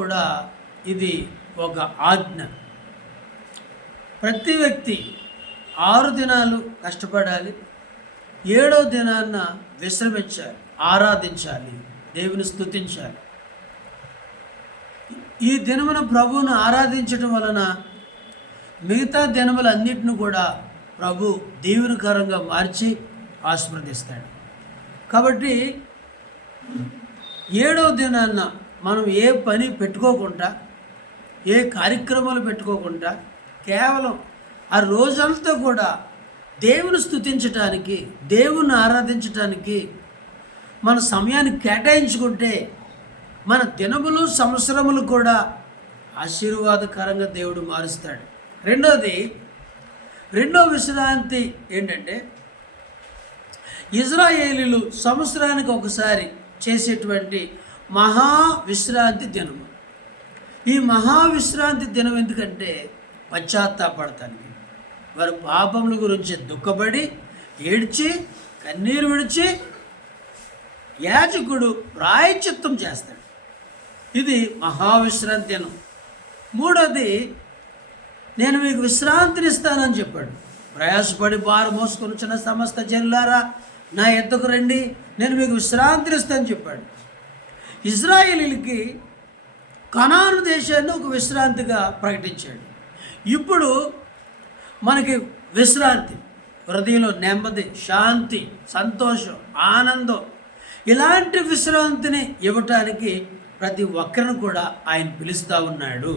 కూడా ఇది ఒక ఆజ్ఞ. ప్రతి వ్యక్తి 6 దినాలు కష్టపడాలి, 7వ దినాన్న విశ్రమించాలి, ఆరాధించాలి, దేవుని స్తుతించాలి. ఈ దినమున ప్రభువును ఆరాధించడం వలన మిగతా దినములన్నిటిని కూడా ప్రభు దీవెనకరంగా మార్చి ఆశీర్వదిస్తాడు. కాబట్టి 7వ దినాన్న మనం ఏ పని పెట్టుకోకుండా, ఏ కార్యక్రమాలు పెట్టుకోకుండా, కేవలం ఆ రోజంతా కూడా దేవుని స్తుతించటానికి, దేవుని ఆరాధించటానికి మన సమయాన్ని కేటాయించుకుంటే మన దినములు, సంవత్సరములు కూడా ఆశీర్వాదకరంగా దేవుడు మారుస్తాడు. రెండో విశ్రాంతి ఏంటంటే, ఇజ్రాయేలీలు సంవత్సరానికి ఒకసారి చేసేటువంటి మహావిశ్రాంతి దినము. ఈ మహావిశ్రాంతి దినం ఎందుకంటే పశ్చాత్తాపడతానికి, వారి పాపముల గురించి దుఃఖపడి ఏడ్చి కన్నీరు విడిచి యాజకుడు ప్రాయశ్చిత్తం చేస్తాడు. ఇది మహావిశ్రాంతి దినం. మూడోది, నేను మీకు విశ్రాంతినిస్తానని చెప్పాడు. ప్రయాసపడి భారం మోసుకొని వచ్చిన సమస్త జనులారా నా ఎద్దకు రండి, నేను మీకు విశ్రాంతినిస్తానని చెప్పాడు. ఇజ్రాయేలీలకి కనాను దేశాన్ని ఒక విశ్రాంతిగా ప్రకటించాడు. ఇప్పుడు మనకి విశ్రాంతి, హృదయంలో నెమ్మది, శాంతి, సంతోషం, ఆనందం, ఇలాంటి విశ్రాంతిని ఇవ్వటానికి ప్రతి ఒక్కరిని కూడా ఆయన పిలుస్తూ ఉన్నాడు.